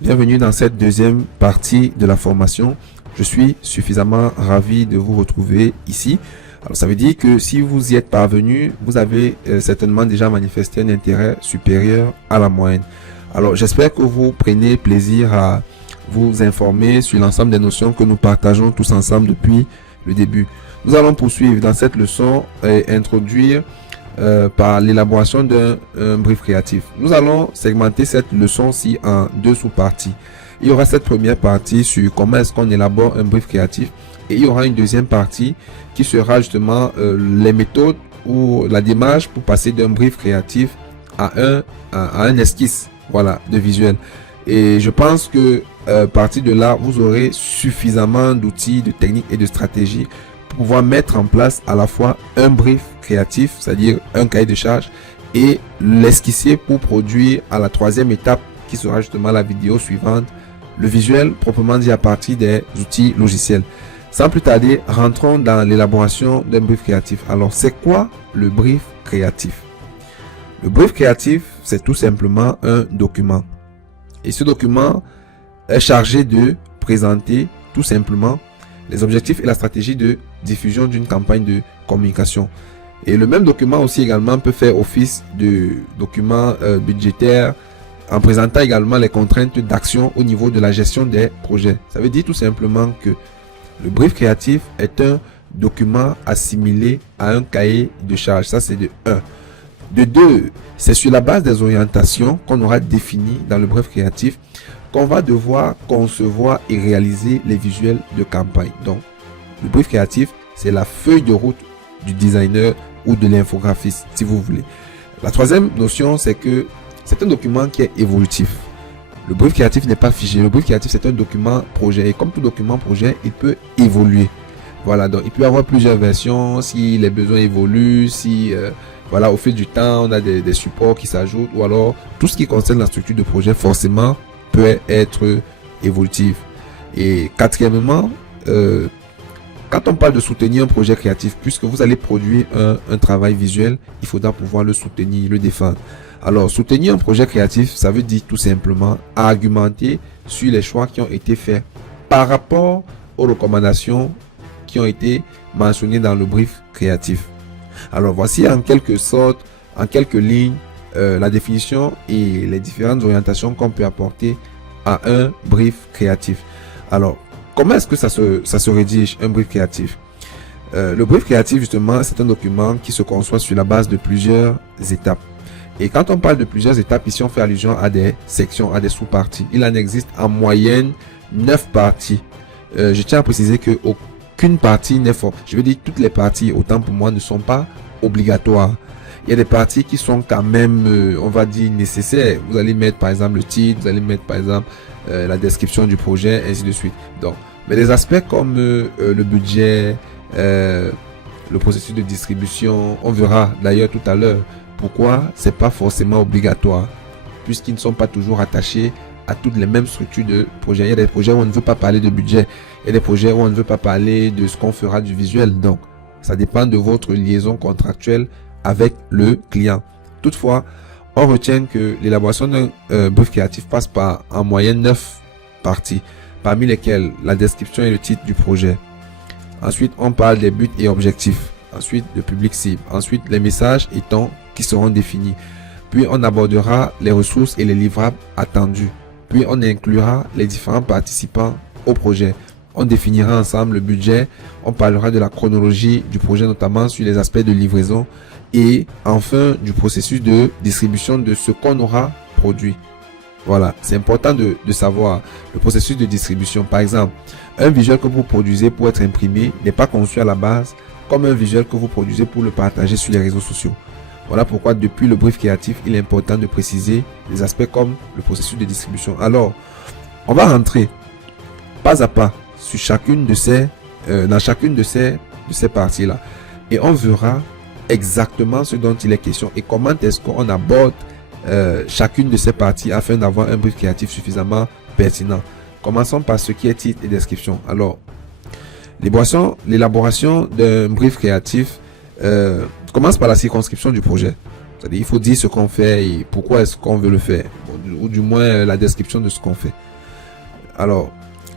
Bienvenue dans cette deuxième partie de la formation. Je suis suffisamment ravi de vous retrouver ici. Alors ça veut dire que si vous y êtes parvenu, vous avez certainement déjà manifesté un intérêt supérieur à la moyenne. Alors j'espère que vous prenez plaisir à vous informer sur l'ensemble des notions que nous partageons tous ensemble depuis le début. Nous allons poursuivre dans cette leçon et introduire par l'élaboration d'un brief créatif. Nous allons segmenter cette leçon-ci en deux sous-parties. Il y aura cette première partie sur comment est-ce qu'on élabore un brief créatif et il y aura une deuxième partie qui sera justement les méthodes ou la démarche pour passer d'un brief créatif à un esquisse, voilà, de visuel. Et je pense que à partir de là, vous aurez suffisamment d'outils, de techniques et de stratégies pour pouvoir mettre en place à la fois un brief créatif, c'est-à-dire un cahier de charge, et l'esquisser pour produire à la troisième étape qui sera justement la vidéo suivante, le visuel proprement dit à partir des outils logiciels. Sans plus tarder, rentrons dans l'élaboration d'un brief créatif. Alors, c'est quoi le brief créatif? Le brief créatif, c'est tout simplement un document. Et ce document est chargé de présenter tout simplement les objectifs et la stratégie de diffusion d'une campagne de communication. Et le même document aussi également peut faire office de document budgétaire en présentant également les contraintes d'action au niveau de la gestion des projets. Ça veut dire tout simplement que le brief créatif est un document assimilé à un cahier de charge. Ça, c'est de 1. De 2, c'est sur la base des orientations qu'on aura définies dans le brief créatif qu'on va devoir concevoir et réaliser les visuels de campagne. Donc, le brief créatif, c'est la feuille de route du designer ou de l'infographiste, si vous voulez. La troisième notion, c'est que c'est un document qui est évolutif. Le brief créatif n'est pas figé. Le brief créatif, c'est un document projet. Et comme tout document projet, il peut évoluer. Voilà, donc il peut y avoir plusieurs versions si les besoins évoluent, si voilà, au fil du temps, on a des supports qui s'ajoutent, ou alors tout ce qui concerne la structure de projet, forcément, peut être évolutif. Et quatrièmement, quand on parle de soutenir un projet créatif, puisque vous allez produire un travail visuel, il faudra pouvoir le soutenir, le défendre. Alors, soutenir un projet créatif, ça veut dire tout simplement argumenter sur les choix qui ont été faits par rapport aux recommandations qui ont été mentionnées dans le brief créatif. Alors, voici en quelque sorte, en quelques lignes, la définition et les différentes orientations qu'on peut apporter à un brief créatif. Alors, comment est-ce que ça se rédige, un brief créatif? Le brief créatif, justement, c'est un document qui se conçoit sur la base de plusieurs étapes. Et quand on parle de plusieurs étapes, ici, on fait allusion à des sections, à des sous-parties. Il en existe en moyenne 9 parties. Je tiens à préciser que aucune partie n'est forte. Je veux dire, toutes les parties, autant pour moi, ne sont pas obligatoires. Il y a des parties qui sont quand même, on va dire, nécessaires. Vous allez mettre, par exemple, le titre, vous allez mettre, par exemple, la description du projet, ainsi de suite. Donc, mais des aspects comme le budget, le processus de distribution, on verra d'ailleurs tout à l'heure pourquoi c'est pas forcément obligatoire, puisqu'ils ne sont pas toujours attachés à toutes les mêmes structures de projet. Il y a des projets où on ne veut pas parler de budget, il y a des projets où on ne veut pas parler de ce qu'on fera du visuel. Donc, ça dépend de votre liaison contractuelle avec le client. Toutefois, on retient que l'élaboration d'un brief créatif passe par en moyenne 9 parties, parmi lesquelles la description et le titre du projet. Ensuite, on parle des buts et objectifs. Ensuite, le public cible. Ensuite, les messages et tons qui seront définis. Puis, on abordera les ressources et les livrables attendus. Puis, on inclura les différents participants au projet. On définira ensemble le budget. On parlera de la chronologie du projet, notamment sur les aspects de livraison. Et enfin, du processus de distribution de ce qu'on aura produit. Voilà, c'est important de savoir le processus de distribution. Par exemple, un visuel que vous produisez pour être imprimé n'est pas conçu à la base comme un visuel que vous produisez pour le partager sur les réseaux sociaux. Voilà pourquoi depuis le brief créatif, il est important de préciser des aspects comme le processus de distribution. Alors, on va rentrer pas à pas sur chacune de ces, dans chacune de ces parties-là. Et on verra exactement ce dont il est question et comment est-ce qu'on aborde chacune de ces parties afin d'avoir un brief créatif suffisamment pertinent. Commençons par ce qui est titre et description. Alors, l'élaboration d'un brief créatif commence par la circonscription du projet. C'est-à-dire, il faut dire ce qu'on fait et pourquoi est-ce qu'on veut le faire. Bon, ou du moins, la description de ce qu'on fait. Alors,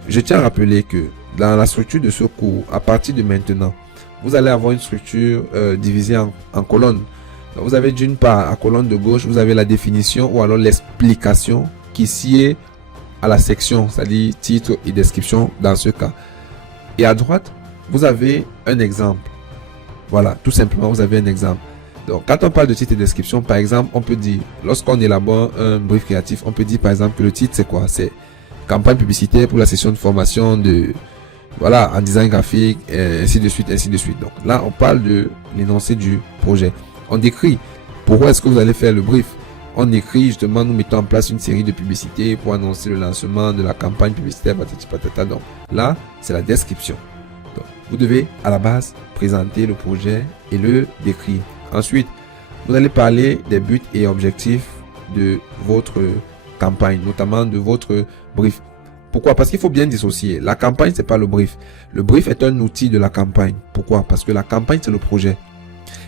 je tiens à rappeler que dans la structure de ce cours, à partir de maintenant, vous allez avoir une structure divisée en colonnes. Donc, vous avez d'une part, à colonne de gauche, vous avez la définition ou alors l'explication qui sied à la section, c'est-à-dire titre et description dans ce cas. Et à droite, vous avez un exemple. Voilà, tout simplement, vous avez un exemple. Donc, quand on parle de titre et description, par exemple, on peut dire, lorsqu'on élabore un brief créatif, on peut dire par exemple que le titre, c'est quoi? C'est campagne publicitaire pour la session de formation de, voilà, en design graphique, et ainsi de suite, ainsi de suite. Donc, là, on parle de l'énoncé du projet. On décrit pourquoi est-ce que vous allez faire le brief. On écrit justement, nous mettons en place une série de publicités pour annoncer le lancement de la campagne publicitaire, patati patata. Donc, là, c'est la description. Donc, vous devez, à la base, présenter le projet et le décrire. Ensuite, vous allez parler des buts et objectifs de votre campagne, notamment de votre brief. Pourquoi? Parce qu'il faut bien dissocier. La campagne, c'est pas le brief. Le brief est un outil de la campagne. Pourquoi? Parce que la campagne, c'est le projet.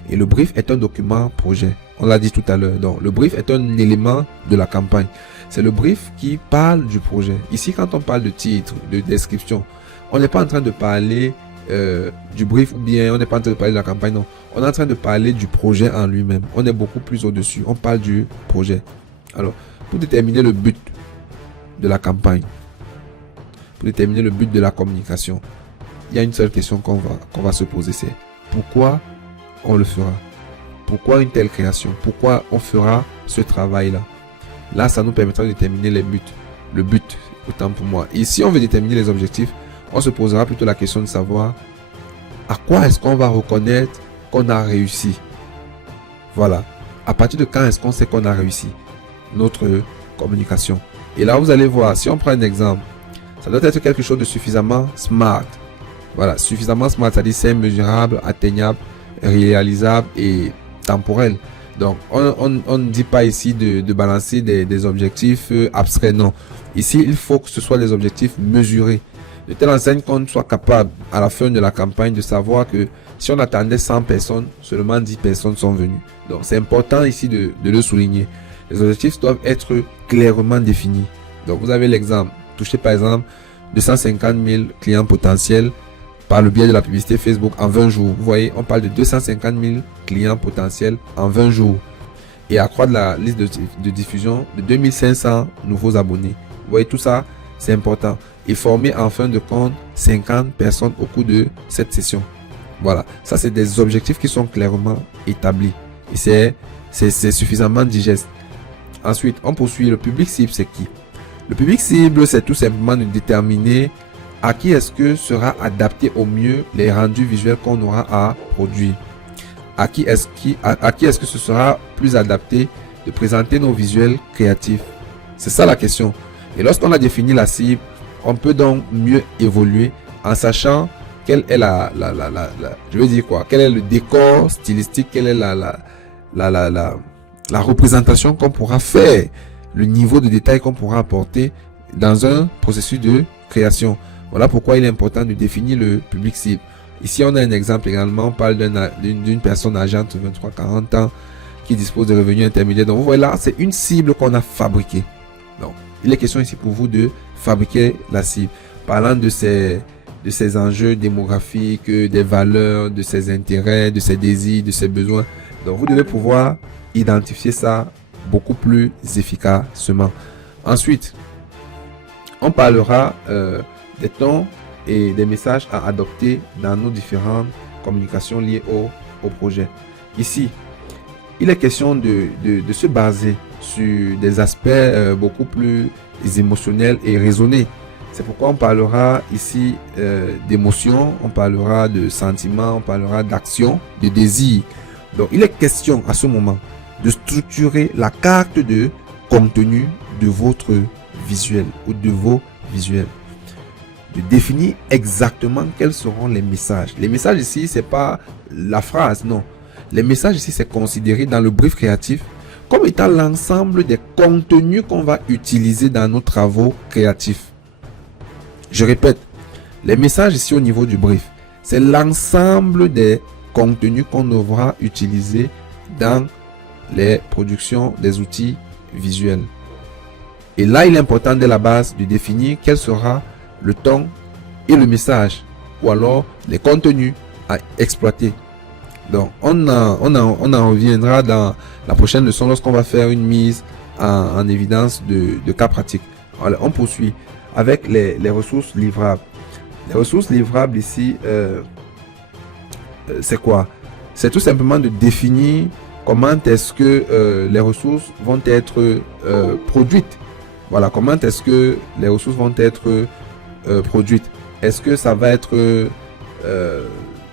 Et le brief est un document projet. On l'a dit tout à l'heure. Donc, le brief est un élément de la campagne. C'est le brief qui parle du projet. Ici, quand on parle de titre, de description, on n'est pas en train de parler du brief ou bien on n'est pas en train de parler de la campagne. Non, on est en train de parler du projet en lui-même. On est beaucoup plus au-dessus. On parle du projet. Alors, pour déterminer le but de la campagne, pour déterminer le but de la communication, il y a une seule question qu'on va se poser, c'est pourquoi on le fera? Pourquoi une telle création? Pourquoi on fera ce travail-là? Là, ça nous permettra de déterminer les buts. Le but, autant pour moi. Et si on veut déterminer les objectifs, on se posera plutôt la question de savoir à quoi est-ce qu'on va reconnaître qu'on a réussi. Voilà. À partir de quand est-ce qu'on sait qu'on a réussi notre communication? Et là, vous allez voir, si on prend un exemple, ça doit être quelque chose de suffisamment smart. Voilà, suffisamment smart, c'est-à-dire c'est mesurable, atteignable, réalisable et temporel. Donc, on ne dit pas ici de balancer des objectifs abstraits, non. Ici, il faut que ce soit des objectifs mesurés. De telle enseigne qu'on soit capable, à la fin de la campagne, de savoir que si on attendait 100 personnes, seulement 10 personnes sont venues. Donc, c'est important ici de le souligner. Les objectifs doivent être clairement définis. Donc, vous avez l'exemple. Toucher par exemple 250 000 clients potentiels par le biais de la publicité Facebook en 20 jours. Vous voyez, on parle de 250 000 clients potentiels en 20 jours. Et accroître la liste de diffusion de 2500 nouveaux abonnés. Vous voyez, tout ça, c'est important. Et former en fin de compte 50 personnes au cours de cette session. Voilà, ça c'est des objectifs qui sont clairement établis. Et c'est suffisamment digeste. Ensuite, on poursuit. Le public cible, c'est qui? Le public cible, c'est tout simplement de déterminer à qui est-ce que sera adapté au mieux les rendus visuels qu'on aura à produire. À qui est-ce que ce sera plus adapté de présenter nos visuels créatifs? C'est ça la question. Et lorsqu'on a défini la cible, on peut donc mieux évoluer en sachant quelle est je veux dire quoi, quel est le décor stylistique, quelle est la représentation qu'on pourra faire, le niveau de détail qu'on pourra apporter dans un processus de création. Voilà pourquoi il est important de définir le public cible. Ici, on a un exemple également. On parle d'une personne âgée de 23-40 ans qui dispose de revenus intermédiaires. Donc, vous voyez là, c'est une cible qu'on a fabriquée. Donc, il est question ici pour vous de fabriquer la cible. Parlant de ses enjeux démographiques, des valeurs, de ses intérêts, de ses désirs, de ses besoins. Donc, vous devez pouvoir identifier ça beaucoup plus efficacement. Ensuite, on parlera des tons et des messages à adopter dans nos différentes communications liées au projet. Ici, il est question de se baser sur des aspects beaucoup plus émotionnels et raisonnés. C'est pourquoi on parlera ici d'émotions, on parlera de sentiments, on parlera d'action, de désir. Donc, il est question à ce moment de structurer la carte de contenu de votre visuel ou de vos visuels. De définir exactement quels seront les messages. Les messages ici, c'est pas la phrase, non. Les messages ici, c'est considéré dans le brief créatif comme étant l'ensemble des contenus qu'on va utiliser dans nos travaux créatifs. Je répète, les messages ici au niveau du brief, c'est l'ensemble des contenus qu'on devra utiliser dans les productions des outils visuels. Et là, il est important dès la base de définir quel sera le ton et le message, ou alors les contenus à exploiter. Donc, on en reviendra dans la prochaine leçon lorsqu'on va faire une mise en évidence de cas pratiques. Alors, on poursuit avec les ressources livrables. Les ressources livrables ici, c'est quoi? C'est tout simplement de définir comment est-ce que les ressources vont être produites. Voilà, comment est-ce que les ressources vont être produites. Est-ce que ça va être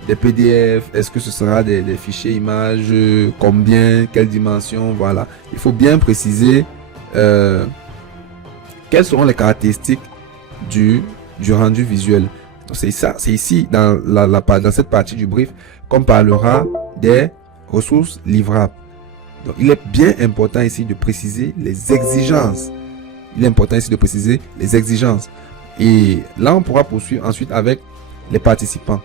des PDF? Est-ce que ce sera des fichiers images? Combien? Quelle dimension? Voilà. Il faut bien préciser quelles seront les caractéristiques du rendu visuel. C'est ça, c'est ici dans dans cette partie du brief qu'on parlera des ressources livrables. Donc, il est bien important ici de préciser les exigences. Il est important ici de préciser les exigences. Et là, on pourra poursuivre ensuite avec les participants.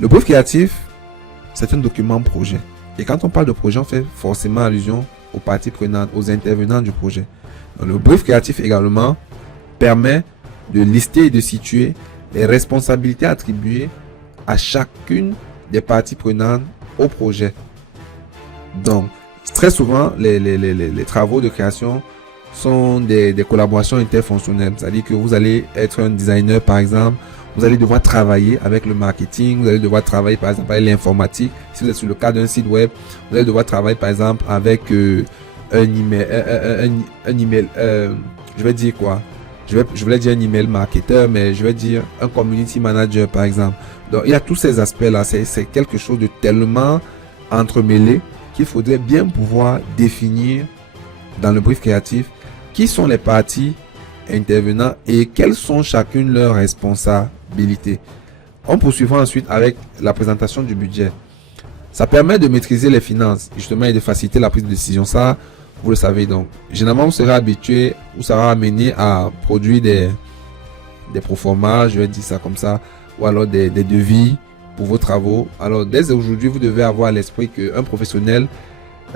Le brief créatif, c'est un document projet. Et quand on parle de projet, on fait forcément allusion aux parties prenantes, aux intervenants du projet. Donc, le brief créatif également permet de lister et de situer les responsabilités attribuées à chacune des parties prenantes au projet. Donc, très souvent, les travaux de création sont des collaborations interfonctionnelles. C'est-à-dire que vous allez être un designer, par exemple, vous allez devoir travailler avec le marketing, vous allez devoir travailler, par exemple, avec l'informatique. Si vous êtes sur le cas d'un site web, vous allez devoir travailler, par exemple, avec un email, je vais dire quoi? Je voulais dire un email marketeur, mais je vais dire un community manager, par exemple. Donc, il y a tous ces aspects-là. C'est quelque chose de tellement entremêlé qu'il faudrait bien pouvoir définir dans le brief créatif qui sont les parties intervenants et quelles sont chacune leurs responsabilités. On poursuivra ensuite avec la présentation du budget. Ça permet de maîtriser les finances, justement, et de faciliter la prise de décision. Ça, vous le savez. Donc, généralement, vous serez habitué, vous serez amené à produire des proformas, je vais dire ça comme ça, ou alors des devis pour vos travaux. Alors, dès aujourd'hui, vous devez avoir à l'esprit qu'un professionnel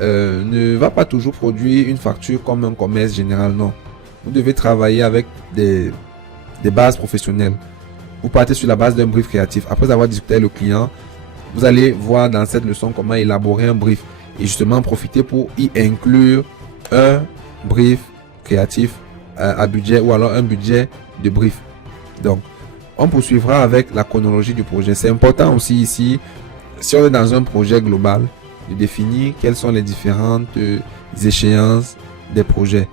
ne va pas toujours produire une facture comme un commerce général, non. Vous devez travailler avec des bases professionnelles. Vous partez sur la base d'un brief créatif. Après avoir discuté avec le client, vous allez voir dans cette leçon comment élaborer un brief et justement profiter pour y inclure un brief créatif à budget ou alors un budget de brief. Donc, on poursuivra avec la chronologie du projet. C'est important aussi ici, si on est dans un projet global, de définir quelles sont les différentes échéances des projets.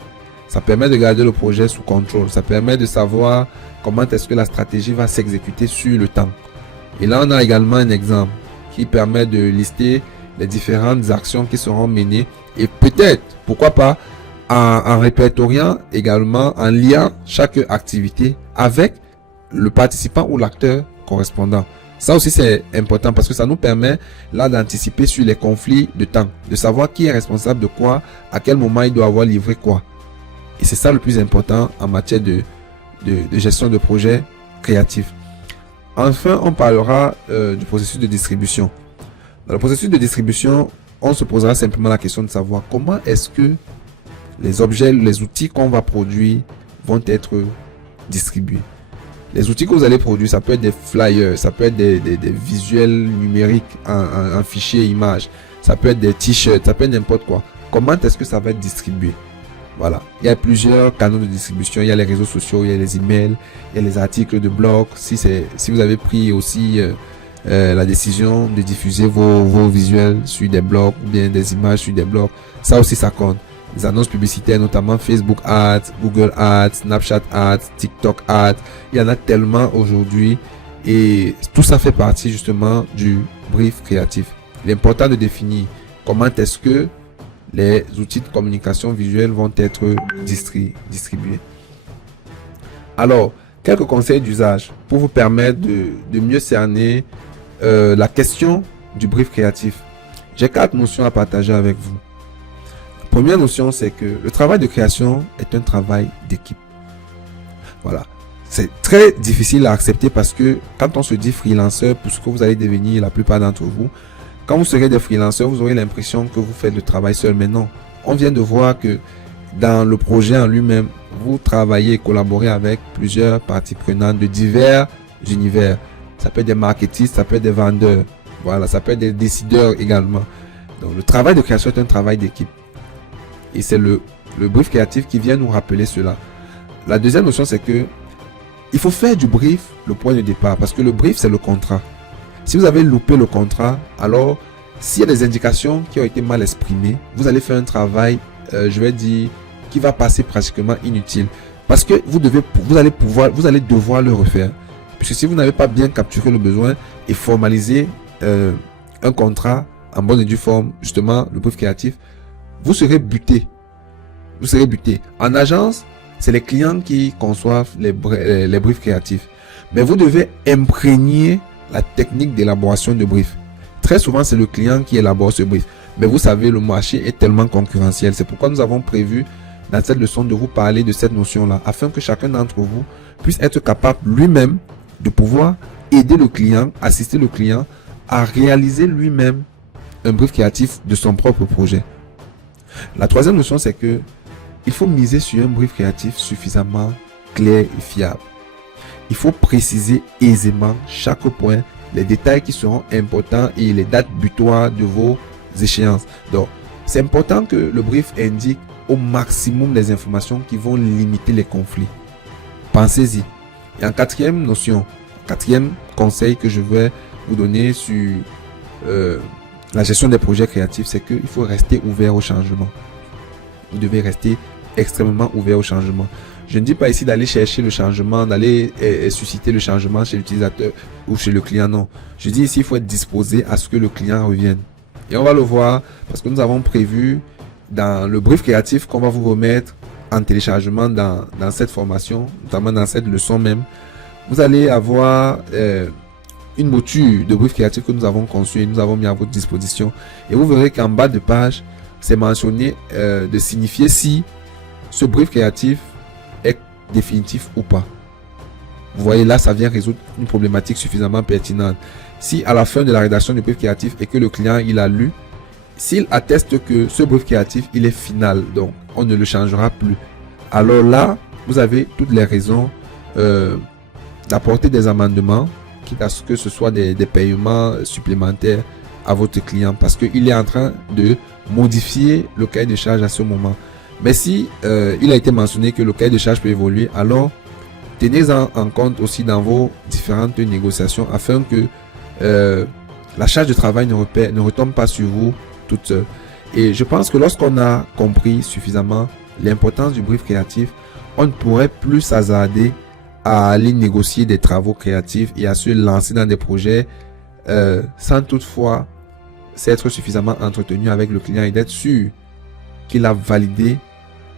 Ça permet de garder le projet sous contrôle. Ça permet de savoir comment est-ce que la stratégie va s'exécuter sur le temps. Et là, on a également un exemple qui permet de lister les différentes actions qui seront menées et peut-être, pourquoi pas, en répertoriant également, en liant chaque activité avec le participant ou l'acteur correspondant. Ça aussi, c'est important parce que ça nous permet là d'anticiper sur les conflits de temps, de savoir qui est responsable de quoi, à quel moment il doit avoir livré quoi. Et c'est ça le plus important en matière de gestion de projet créatif. Enfin, on parlera du processus de distribution. Dans le processus de distribution, on se posera simplement la question de savoir comment est-ce que les objets, les outils qu'on va produire vont être distribués. Les outils que vous allez produire, ça peut être des flyers, ça peut être des visuels numériques en fichier image, ça peut être des t-shirts, ça peut être n'importe quoi. Comment est-ce que ça va être distribué? Voilà. Il y a plusieurs canaux de distribution. Il y a les réseaux sociaux, il y a les emails, il y a les articles de blog. Si vous avez pris aussi la décision de diffuser vos visuels sur des blogs ou bien des images sur des blogs, ça aussi ça compte. Les annonces publicitaires, notamment Facebook Ads, Google Ads, Snapchat Ads, TikTok Ads. Il y en a tellement aujourd'hui et tout ça fait partie justement du brief créatif. Il est important de définir comment est-ce que les outils de communication visuelle vont être distribués. Alors, quelques conseils d'usage pour vous permettre de mieux cerner la question du brief créatif. J'ai 4 notions à partager avec vous. La première notion, c'est que le travail de création est un travail d'équipe. Voilà. C'est très difficile à accepter parce que quand on se dit freelanceur, pour ce que vous allez devenir la plupart d'entre vous, Quand vous serez des freelanceurs, vous aurez l'impression que vous faites le travail seul. Mais non, on vient de voir que dans le projet en lui-même, vous travaillez et collaborez avec plusieurs parties prenantes de divers univers. Ça peut être des marketistes, ça peut être des vendeurs. Voilà, ça peut être des décideurs également. Donc, le travail de création est un travail d'équipe. Et c'est le brief créatif qui vient nous rappeler cela. La deuxième notion, c'est que il faut faire du brief le point de départ. Parce que le brief, c'est le contrat. Si vous avez loupé le contrat, alors s'il y a des indications qui ont été mal exprimées, vous allez faire un travail, je vais dire, qui va passer pratiquement inutile. Parce que vous allez devoir le refaire. Puisque si vous n'avez pas bien capturé le besoin et formalisé un contrat en bonne et due forme, justement, le brief créatif, vous serez buté. Vous serez buté. En agence, c'est les clients qui conçoivent les briefs créatifs. Mais vous devez imprégner la technique d'élaboration de brief. Très souvent, c'est le client qui élabore ce brief. Mais vous savez, le marché est tellement concurrentiel. C'est pourquoi nous avons prévu dans cette leçon de vous parler de cette notion-là, afin que chacun d'entre vous puisse être capable lui-même de pouvoir aider le client, assister le client à réaliser lui-même un brief créatif de son propre projet. La troisième notion, c'est que il faut miser sur un brief créatif suffisamment clair et fiable. Il faut préciser aisément chaque point, les détails qui seront importants et les dates butoirs de vos échéances. Donc, c'est important que le brief indique au maximum les informations qui vont limiter les conflits. Pensez-y. Et en quatrième notion, quatrième conseil que je vais vous donner sur la gestion des projets créatifs, c'est qu'il faut rester ouvert au changement. Vous devez rester extrêmement ouvert au changement. Je ne dis pas ici d'aller chercher le changement, d'aller susciter le changement chez l'utilisateur ou chez le client, non. Je dis ici, il faut être disposé à ce que le client revienne. Et on va le voir parce que nous avons prévu dans le brief créatif qu'on va vous remettre en téléchargement dans cette formation, notamment dans cette leçon même. Vous allez avoir une mouture de brief créatif que nous avons conçu et nous avons mis à votre disposition. Et vous verrez qu'en bas de page, c'est mentionné de signifier si ce brief créatif est définitif ou pas. Vous voyez là, ça vient résoudre une problématique suffisamment pertinente. Si à la fin de la rédaction du brief créatif et que le client il a lu, s'il atteste que ce brief créatif il est final, donc on ne le changera plus, alors là, vous avez toutes les raisons d'apporter des amendements, quitte à ce que ce soit des paiements supplémentaires à votre client, parce qu'il est en train de modifier le cahier de charge à ce moment. Mais si il a été mentionné que le cahier de charge peut évoluer, alors tenez-en en compte aussi dans vos différentes négociations afin que la charge de travail ne retombe pas sur vous toute seule. Et je pense que lorsqu'on a compris suffisamment l'importance du brief créatif, on ne pourrait plus s'hasarder à aller négocier des travaux créatifs et à se lancer dans des projets sans toutefois s'être suffisamment entretenu avec le client et d'être sûr qu'il a validé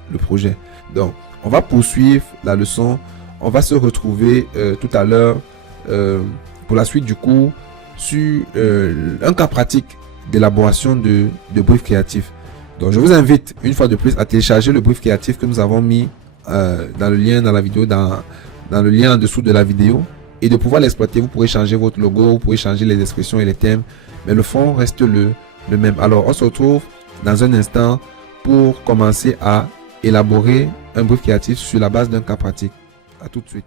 le projet. Donc, on va poursuivre la leçon. On va se retrouver tout à l'heure pour la suite du cours sur un cas pratique d'élaboration de brief créatif. Donc, je vous invite une fois de plus à télécharger le brief créatif que nous avons mis dans le lien dans la vidéo, dans le lien en dessous de la vidéo, et de pouvoir l'exploiter. Vous pourrez changer votre logo, vous pourrez changer les expressions et les thèmes, mais le fond reste le même. Alors, on se retrouve dans un instant pour commencer à élaborer un brief créatif sur la base d'un cas pratique. À tout de suite.